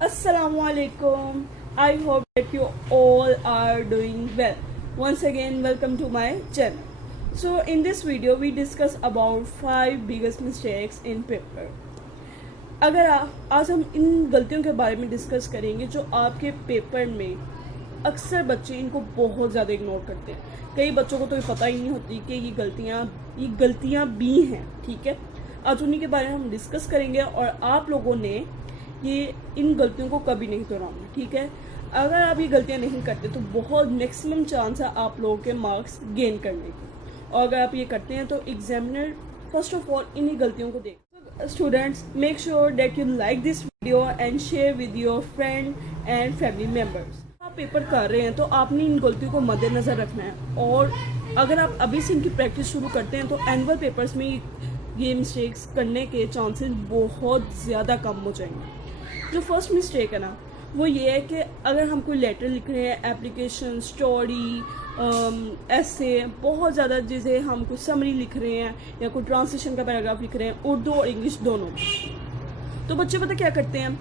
Assalamualaikum. I hope that you all are doing well. Once again, welcome to my channel. So in this video, we discuss about 5 biggest mistakes in paper. अगर आज हम इन गलतियों के बारे में discuss करेंगे जो आपके पेपर में अक्सर बच्चे इनको बहुत ज़्यादा इग्नोर करते हैं। कई बच्चों को तो ये पता ही नहीं होती कि ये गलतियाँ भी हैं। ठीक है, आज उन्हीं के बारे में हम डिस्कस करेंगे और आप लोगों ने ये इन गलतियों को कभी नहीं दोहराना। ठीक है, अगर आप ये गलतियाँ नहीं करते तो बहुत मैक्सिमम चांस है आप लोगों के मार्क्स गेन करने की, और अगर आप ये करते हैं तो एग्जामिनर फर्स्ट ऑफ ऑल इन्हीं गलतियों को देख। Students, make sure that you like this video and share with your friend and family members. आप पेपर कर रहे हैं तो आपने इन गलतियों को मद्देनजर रखना है, और अगर आप अभी से इनकी प्रैक्टिस शुरू करते हैं तो एनुअल पेपर्स में ये मिस्टेक्स करने के चांसेस बहुत ज़्यादा कम हो जाएंगे। जो फर्स्ट मिस्टेक है ना, वो ये है कि अगर हम कोई लेटर लिख रहे हैं, एप्लीकेशन, स्टोरी, ऐसे बहुत ज़्यादा चीज़ें, हम कोई समरी लिख रहे हैं या कोई ट्रांसलेशन का पैराग्राफ लिख रहे हैं, उर्दू और इंग्लिश दोनों, तो बच्चे पता क्या करते हैं,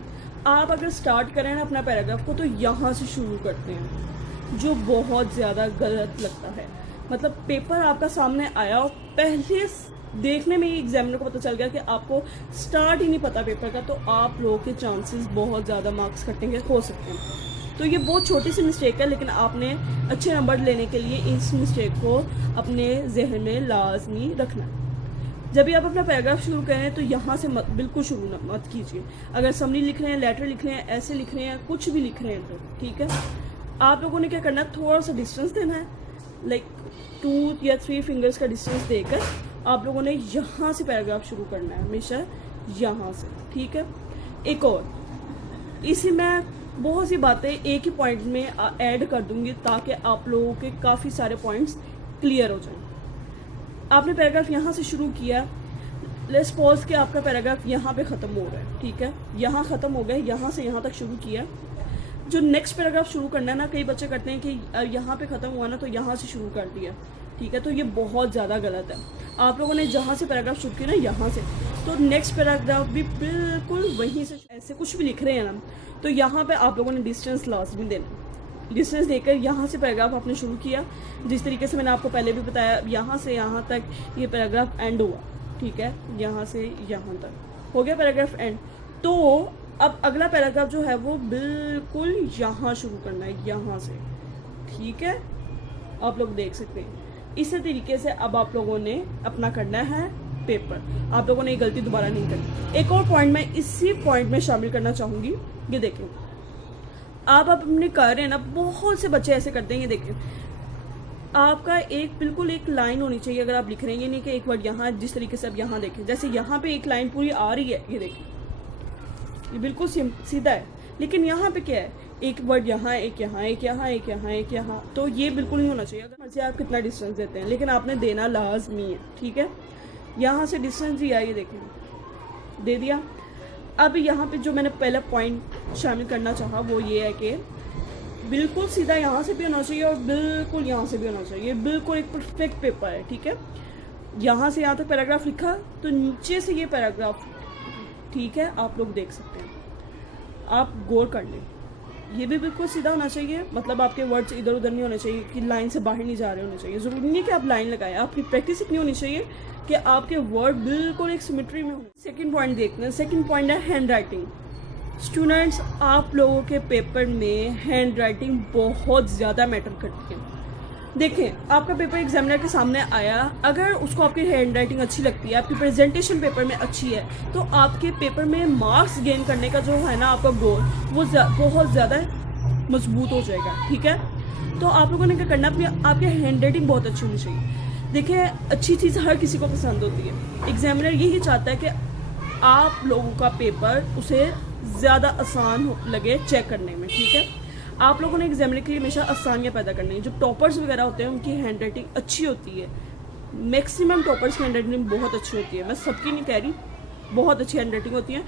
आप अगर स्टार्ट करें ना अपना पैराग्राफ को तो यहाँ से शुरू करते हैं, जो बहुत ज़्यादा गलत लगता है। मतलब पेपर आपका सामने आया और पहले देखने में ही एग्जामिनर को पता चल गया कि आपको स्टार्ट ही नहीं पता पेपर का, तो आप लोगों के चांसेस बहुत ज़्यादा मार्क्स कटेंगे हो सकते हैं। तो ये बहुत छोटी सी मिस्टेक है, लेकिन आपने अच्छे नंबर लेने के लिए इस मिस्टेक को अपने जहन में लाजमी रखना है। जब भी आप अपना पैराग्राफ शुरू करें तो यहाँ से बिल्कुल शुरू मत कीजिए। अगर समरी लिख रहे हैं, लेटर लिख रहे हैं, ऐसे लिख रहे हैं, कुछ भी लिख रहे हैं तो ठीक है, आप लोगों ने क्या करना है, थोड़ा सा डिस्टेंस देना है, लाइक 2 या 3 फिंगर्स का डिस्टेंस देकर आप लोगों ने यहाँ से पैराग्राफ शुरू करना है, हमेशा यहाँ से। ठीक है, एक और इसी में बहुत सी बातें एक ही पॉइंट में ऐड कर दूंगी ताकि आप लोगों के काफ़ी सारे पॉइंट्स क्लियर हो जाएं। आपने पैराग्राफ यहाँ से शुरू किया, लेट्स सपोज कि आपका पैराग्राफ यहाँ पे ख़त्म हो रहा है। ठीक है, यहाँ ख़त्म हो गया, यहाँ से यहाँ तक शुरू किया, जो नेक्स्ट पैराग्राफ शुरू करना है ना, कई बच्चे करते हैं कि यहाँ पे ख़त्म हुआ ना तो यहाँ से शुरू कर दिया। ठीक है, तो ये बहुत ज़्यादा गलत है। आप लोगों ने जहाँ से पैराग्राफ शुरू किया ना, यहाँ से, तो नेक्स्ट पैराग्राफ भी बिल्कुल वहीं से, ऐसे कुछ भी लिख रहे हैं ना तो यहाँ पे आप लोगों ने डिस्टेंस लाजमी देना। डिस्टेंस देकर यहाँ से पैराग्राफ आपने शुरू किया, जिस तरीके से मैंने आपको पहले भी बताया, यहाँ से यहाँ तक ये पैराग्राफ एंड हुआ। ठीक है, यहाँ से यहाँ तक हो गया पैराग्राफ एंड, तो अब अगला पैराग्राफ जो है वो बिल्कुल यहाँ शुरू करना है, यहाँ से। ठीक है, आप लोग देख सकते हैं। इसी तरीके से अब आप लोगों ने अपना करना है पेपर, आप लोगों ने ये गलती दोबारा नहीं करनी। एक और पॉइंट मैं इसी पॉइंट में शामिल करना चाहूँगी, ये देखें, आप अपने कर रहे हैं ना, बहुत से बच्चे ऐसे करते हैं। ये देखें, आपका बिल्कुल एक लाइन होनी चाहिए अगर आप लिख रहे हैं, ये नहीं कि एक वर्ड यहाँ, जिस तरीके से आप यहाँ देखें, जैसे यहाँ पे एक लाइन पूरी आ रही है, ये देखें, ये बिल्कुल सीधा है, लेकिन यहाँ पे क्या है, एक वर्ड यहाँ, एक यहाँ, एक यहाँ, एक यहाँ, एक यहाँ, तो ये बिल्कुल नहीं होना चाहिए। अगर मर्जी आप कितना डिस्टेंस देते हैं, लेकिन आपने देना लाजमी है। ठीक है, यहाँ से डिस्टेंस दिया, ये देखें, दे दिया। अब यहाँ पे जो मैंने पहला पॉइंट शामिल करना चाहा वो ये है कि बिल्कुल सीधा यहाँ से भी होना चाहिए और बिल्कुल यहाँ से भी होना चाहिए, बिल्कुल एक परफेक्ट पेपर है। ठीक है, यहाँ से यहाँ तक पैराग्राफ लिखा तो नीचे से ये पैराग्राफ, ठीक है, आप लोग देख सकते हैं, आप गौर कर लें, ये भी बिल्कुल सीधा होना चाहिए। मतलब आपके वर्ड्स इधर उधर नहीं होने चाहिए कि लाइन से बाहर नहीं जा रहे होने चाहिए। ज़रूरी नहीं है कि आप लाइन लगाएं, आपकी प्रैक्टिस इतनी होनी चाहिए कि आपके वर्ड बिल्कुल एक सिमेट्री में होने। सेकंड पॉइंट देखते हैं, सेकंड पॉइंट है हैंड राइटिंग। स्टूडेंट्स, आप लोगों के पेपर में हैंड राइटिंग बहुत ज़्यादा मैटर करती है। देखें, आपका पेपर एग्जामिनर के सामने आया, अगर उसको आपकी हैंड राइटिंग अच्छी लगती है, आपकी प्रेजेंटेशन पेपर में अच्छी है, तो आपके पेपर में मार्क्स गेन करने का जो है ना आपका गोल, वो बहुत ज़्यादा मजबूत हो जाएगा। ठीक है, तो आप लोगों ने क्या करना, आपकी हैंड राइटिंग बहुत अच्छी होनी चाहिए। देखिए, अच्छी चीज़ हर किसी को पसंद होती है, एग्जामिनर यही चाहता है कि आप लोगों का पेपर उसे ज़्यादा आसान लगे चेक करने में। ठीक है, आप लोगों ने एग्जामिनर के लिए हमेशा आसानियाँ पैदा करनी है। जो टॉपर्स वगैरह होते हैं उनकी हैंड राइटिंग अच्छी होती है, मैक्सिमम टॉपर्स की हैंड राइटिंग बहुत अच्छी होती है, मैं सबकी नहीं कह रही, बहुत अच्छी हैंड राइटिंग होती है।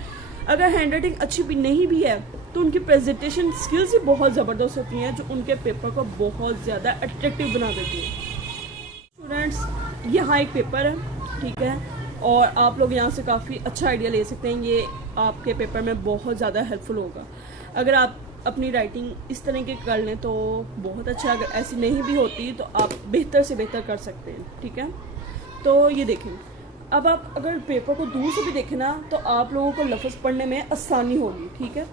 अगर हैंड राइटिंग अच्छी नहीं भी है तो उनकी प्रेजेंटेशन स्किल्स ही बहुत ज़बरदस्त होती हैं, जो उनके पेपर को बहुत ज़्यादा अट्रैक्टिव बना देती है। स्टूडेंट्स, यहाँ एक पेपर है, ठीक है, और आप लोग यहाँ से काफ़ी अच्छा आइडिया ले सकते हैं, ये आपके पेपर में बहुत ज़्यादा हेल्पफुल होगा। अगर आप अपनी राइटिंग इस तरह की कर लें तो बहुत अच्छा, अगर ऐसी नहीं भी होती तो आप बेहतर से बेहतर कर सकते हैं, ठीक है। तो ये देखें, अब आप अगर पेपर को दूर से भी देखें ना तो आप लोगों को लफ्ज़ पढ़ने में आसानी होगी, ठीक है।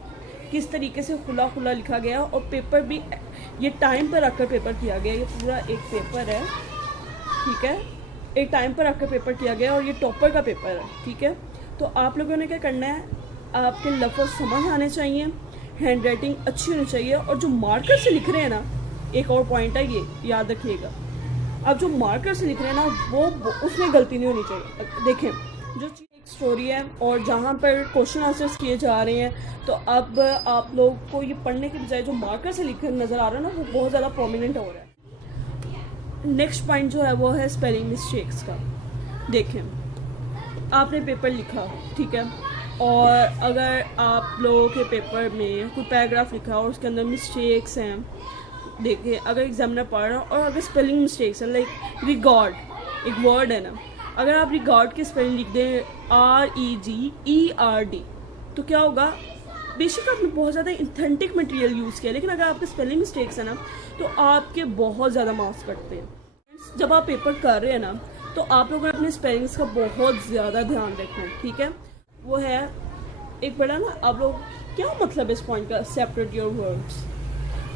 किस तरीके से खुला खुला लिखा गया, और पेपर भी ये टाइम पर रखकर पेपर किया गया। ये पूरा एक पेपर है, ठीक है, एक टाइम पर रखकर पेपर किया गया, और ये टॉपर का पेपर है, ठीक है। तो आप लोगों ने क्या करना है, आपके लफ्ज़ समझ आने चाहिए, हैंड राइटिंग अच्छी होनी चाहिए, और जो मार्कर से लिख रहे हैं ना, एक और पॉइंट है ये याद रखिएगा, आप जो मार्कर से लिख रहे हैं ना वो उसमें गलती नहीं होनी चाहिए। देखें, जो चीज़ एक स्टोरी है और जहाँ पर क्वेश्चन आंसर्स किए जा रहे हैं, तो अब आप लोग को ये पढ़ने के बजाय जो मार्कर से लिखे नज़र आ रहा है ना, वो बहुत ज़्यादा प्रोमिनेंट हो रहा है। नेक्स्ट पॉइंट जो है वो है स्पेलिंग मिस्टेक्स का। देखें, आपने पेपर लिखा, ठीक है, और अगर आप लोगों के पेपर में कोई पैराग्राफ लिखा और उसके अंदर मिस्टेक्स हैं, देखिए अगर एग्जामिनर पढ़ रहा और अगर स्पेलिंग मिस्टेक्स है, लाइक रिगार्ड एक वर्ड है ना, अगर आप रिगार्ड की स्पेलिंग लिख दें REGERD, तो क्या होगा, बेशक आपने बहुत ज़्यादा इंथेंटिक मटेरियल यूज़ किया, लेकिन अगर आपके स्पेलिंग मिस्टेक्स है ना तो आपके बहुत ज़्यादा मार्क्स कटते हैं। जब आप पेपर कर रहे हैं ना तो आप लोगों ने अपने स्पेलिंग्स का बहुत ज़्यादा ध्यान रखना है, ठीक है। वो है एक बड़ा ना, आप लोग क्या मतलब इस पॉइंट का, सेपरेट योर वर्ड्स।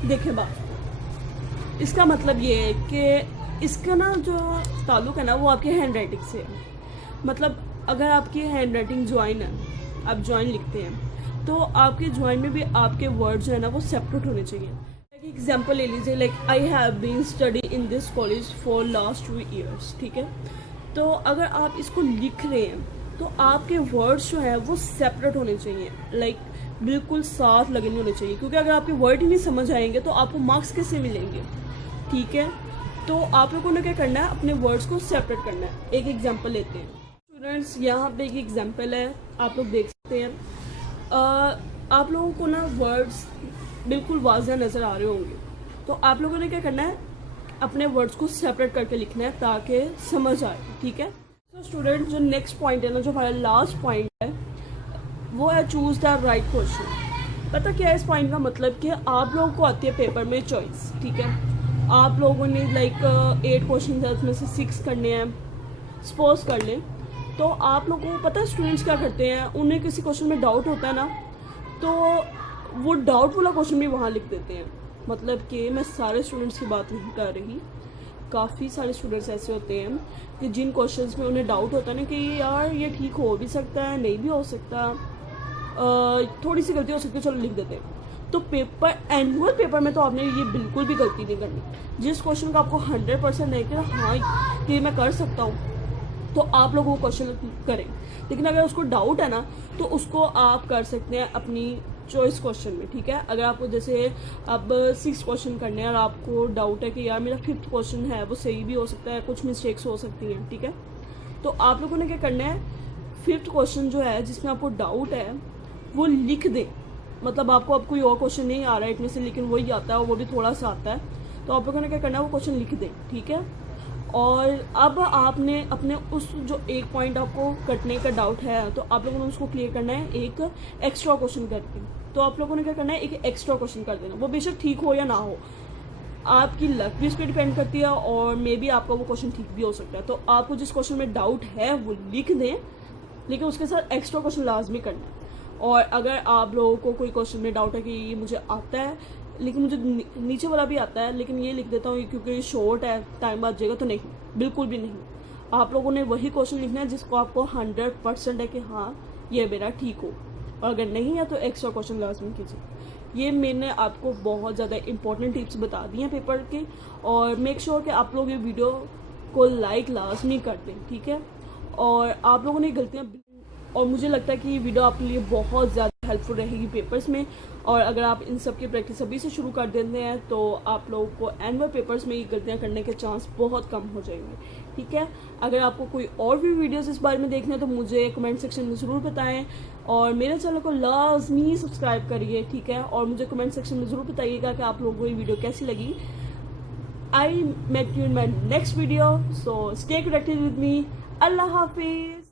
देखें बात, इसका मतलब ये है कि इसका ना जो ताल्लुक है ना वो आपके हैंड राइटिंग से है। मतलब अगर आपकी हैंड राइटिंग ज्वाइन है, आप ज्वाइन लिखते हैं, तो आपके ज्वाइन में भी आपके वर्ड जो है ना वो सेपरेट होने चाहिए। एक एग्जांपल ले लीजिए, like I have been study in this college for last 2 years, ठीक है। तो अगर आप इसको लिख रहे हैं तो आपके वर्ड्स जो है वो सेपरेट होने चाहिए, लाइक बिल्कुल साथ लगे नहीं होने चाहिए, क्योंकि अगर आपके वर्ड ही नहीं समझ आएंगे तो आपको मार्क्स कैसे मिलेंगे, ठीक है। तो आप लोगों ने क्या करना है, अपने वर्ड्स को सेपरेट करना है। एक एग्जांपल लेते हैं स्टूडेंट्स, यहाँ पे एक एग्जांपल है, आप लोग देख सकते हैं। आप लोगों को ना वर्ड्स बिल्कुल वाज़ह नज़र आ रहे होंगे, तो आप लोगों ने क्या करना है, अपने वर्ड्स को सेपरेट करके लिखना है ताकि समझ आए, ठीक है। तो स्टूडेंट, जो नेक्स्ट पॉइंट है ना, जो हमारा लास्ट पॉइंट है, वो है चूज़ द राइट क्वेश्चन। पता क्या है इस पॉइंट का मतलब, कि आप लोगों को आती है पेपर में चॉइस, ठीक है। आप लोगों ने लाइक 8 क्वेश्चन है, उसमें से 6 करने हैं, सपोज कर लें। तो आप लोगों को पता है स्टूडेंट्स क्या करते हैं, उन्हें किसी क्वेश्चन में डाउट होता है ना, तो वो डाउट वाला क्वेश्चन भी वहाँ लिख देते हैं। मतलब कि मैं सारे स्टूडेंट्स की बात नहीं कर रही, काफ़ी सारे स्टूडेंट्स ऐसे होते हैं कि जिन क्वेश्चंस में उन्हें डाउट होता है ना कि यार ये ठीक हो भी सकता है, नहीं भी हो सकता, थोड़ी सी गलती हो सकती है, चलो लिख देते हैं। तो पेपर, एनुअल पेपर में तो आपने ये बिल्कुल भी गलती नहीं करनी। जिस क्वेश्चन का आपको 100% है कि हाँ ये मैं कर सकता हूँ, तो आप लोग वो क्वेश्चन करें। लेकिन अगर उसको डाउट है ना तो उसको आप कर सकते हैं अपनी चॉइस क्वेश्चन में, ठीक है। अगर आपको जैसे अब 6 क्वेश्चन करने हैं और आपको डाउट है कि यार मेरा 5th क्वेश्चन है वो सही भी हो सकता है, कुछ मिस्टेक्स हो सकती हैं, ठीक है। तो आप लोगों ने क्या करना है, 5th क्वेश्चन जो है जिसमें आपको डाउट है वो लिख दें। मतलब आपको अब कोई और क्वेश्चन नहीं आ रहा है इतने से, लेकिन वही आता है और वो भी थोड़ा सा आता है, तो आप लोगों ने क्या करना है, वो क्वेश्चन लिख दें, ठीक है। और अब आपने अपने उस जो एक पॉइंट आपको कटने का डाउट है, तो आप लोगों ने उसको क्लियर करना है एक एक्स्ट्रा क्वेश्चन करके। तो आप लोगों ने क्या करना है, एक एक्स्ट्रा क्वेश्चन कर देना, वो बेशक ठीक हो या ना हो, आपकी लक भी इस पर डिपेंड करती है, और मे बी आपका वो क्वेश्चन ठीक भी हो सकता है। तो आपको जिस क्वेश्चन में डाउट है वो लिख दें, लेकिन उसके साथ एक्स्ट्रा क्वेश्चन लाजमी करना है। और अगर आप लोगों को कोई क्वेश्चन में डाउट है कि ये मुझे आता है लेकिन मुझे नीचे वाला भी आता है, लेकिन ये लिख देता हूँ क्योंकि ये शॉर्ट है, टाइम बाद जाएगा, तो नहीं, बिल्कुल भी नहीं। आप लोगों ने वही क्वेश्चन लिखना है जिसको आपको 100% है कि हाँ ये मेरा ठीक हो, और अगर नहीं है तो एक्स्ट्रा क्वेश्चन लाजमी कीजिए। ये मैंने आपको बहुत ज़्यादा इंपॉर्टेंट टिप्स बता दी हैं पेपर के, और मेक श्योर कि आप लोग ये वीडियो को लाइक लाजमी कर दें, ठीक है। और आप लोगों ने गलतियाँ, और मुझे लगता है कि ये वीडियो आपके लिए बहुत ज़्यादा हेल्पफुल रहेगी पेपर्स में, और अगर आप इन सब की प्रैक्टिस अभी से शुरू कर देते हैं तो आप लोगों को एनुअल पेपर्स में ये गलतियाँ करने के चांस बहुत कम हो जाएंगे, ठीक है। अगर आपको कोई और भी वीडियोस इस बारे में देखना है तो मुझे कमेंट सेक्शन में ज़रूर बताएं, और मेरे चैनल को लाजमी सब्सक्राइब करिए, ठीक है। और मुझे कमेंट सेक्शन में ज़रूर बताइएगा कि आप लोगों को ये वीडियो कैसी लगी। I met you in my next video, so stay connected with me. अल्लाह हाफिज़।